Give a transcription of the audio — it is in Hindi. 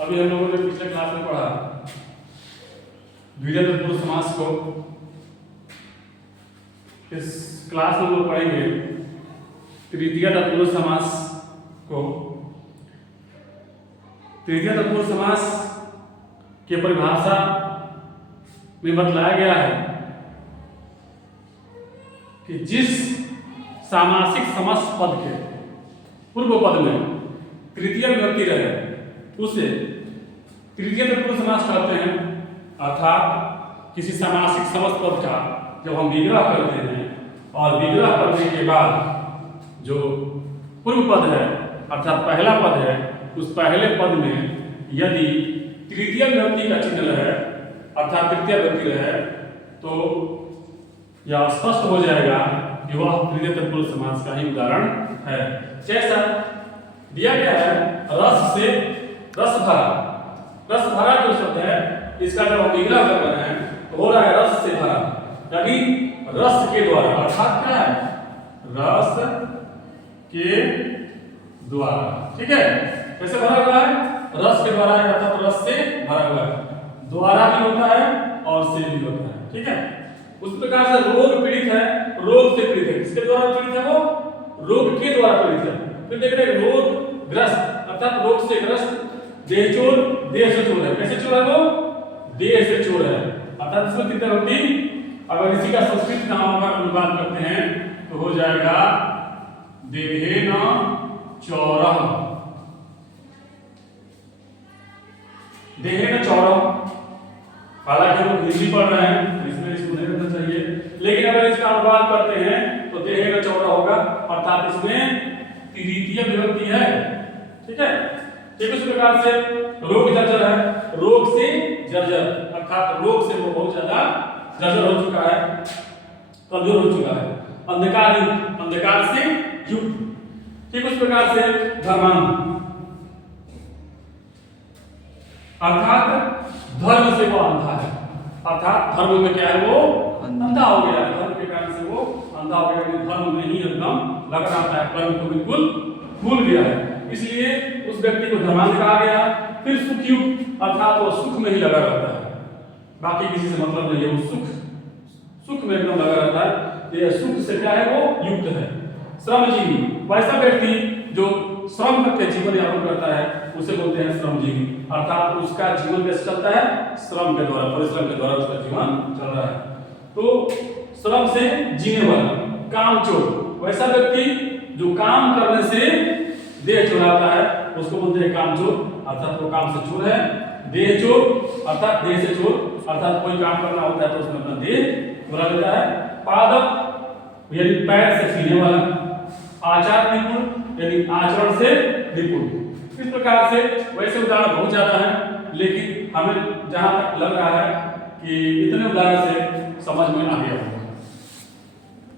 अभी हम लोगों ने पिछले क्लास में पढ़ा द्वितीय तत्पुरुष समास को। इस क्लास में हम लोग पढ़ेंगे तृतीय तत्पुरुष समास को। तृतीय तत्पुरुष समास की परिभाषा में बतलाया गया है कि जिस सामासिक समस्त पद के पूर्व पद में तृतीय विभक्ति रहे उसे तृतीय तत्पुरुष समास कहते हैं। अर्थात किसी सामासिक समस्त पद का जब हम विग्रह करते हैं और विग्रह करने के बाद जो पूर्व पद है अर्थात पहला पद है, उस पहले पद में यदि तृतीय विभक्ति का चिन्ह रहे अर्थात तृतीय विभक्ति रहे तो यह स्पष्ट हो जाएगा कि वह तृतीय तत्पुरुष समास का ही उदाहरण है। जैसा दिया गया है रस से रस भरा। रस भरा जो शब्द है इसका जब हम विग्रह कर रहे हैं तो हो रहा है रस से भरा, यानी रस के द्वारा। अर्थात क्या है? रस के द्वारा। ठीक है, कैसे भरा हुआ है? रस के द्वारा है अर्थात रस से भरा हुआ है। द्वारा भी होता है और से भी होता है। ठीक है, उस प्रकार से रोग पीड़ित है, रोग से पीड़ित है। किसके द्वारा पीड़ित है? वो रोग के द्वारा पीड़ित है। फिर देख रहे हैं रोग ग्रस्त अर्थात रोग से ग्रस्त। देह चोर, देह से चोर है। कैसे चोर है? वो देह से चोर है। अर्थात इसमें तृतीय विभक्ति अगर इसी का संस्कृत नाम का अनुवाद करते हैं तो हो जाएगा देहेन चौरः। देहेन चौरः। हालांकि हम लोग हिंदी पढ़ रहे हैं इसमें इसको नहीं करना चाहिए, लेकिन अगर इसका अनुवाद करते हैं तो देहेन चौरः होगा अर्थात इसमें तृतीय विभक्ति है। ठीक है, ठीक उस प्रकार से रोग जर्जर है, रोग से जर्जर अर्थात रोग से वो बहुत ज्यादा जर्जर हो चुका है, कमजोर हो चुका है। अंधकार युक्त, अंधकार से युक्त। ठीक उस प्रकार से धर्मांध अर्थात धर्म से वो अंधा है। अर्थात धर्म में क्या है? वो अंधा हो गया है। धर्म के कारण से वो अंधा हो गया, धर्म में ही एकदम लग रहा है, कर्म को बिल्कुल भूल गया है। इसलिए उस व्यक्ति को धर्मांध कहा गया। फिर सुख युक्त अर्थात वो सुख में ही लगा रहता है, बाकी किसी से मतलब नहीं है। वो सुख में एकदम लगा रहता है। ये सुख से क्या है? वो युक्त है। श्रमजीवी वैसा व्यक्ति जो श्रम करके जीवन यापन करता है उसे बोलते हैं श्रमजीवी। अर्थात उसका जीवन कैसे चलता है? श्रम के द्वारा, परिश्रम के द्वारा उसका जीवन चल रहा है। तो श्रम से जीने वाला। कामचोर वैसा व्यक्ति जो काम करने से देह चुराता है उसको बोलते हैं कामचोर। अर्थात वो काम से चोर है। देह चोर अर्थात देह से चोर अर्थात कोई काम करना होता है तो उसमें अपना देह चुरा लेता है। पादप यानी पैर से छीने वाला। आचार निपुण यानी आचरण से निपुण। इस प्रकार से वैसे उदाहरण बहुत ज्यादा है, लेकिन हमें जहां तक लग रहा है कि इतने उदाहरण से समझ में आ गया।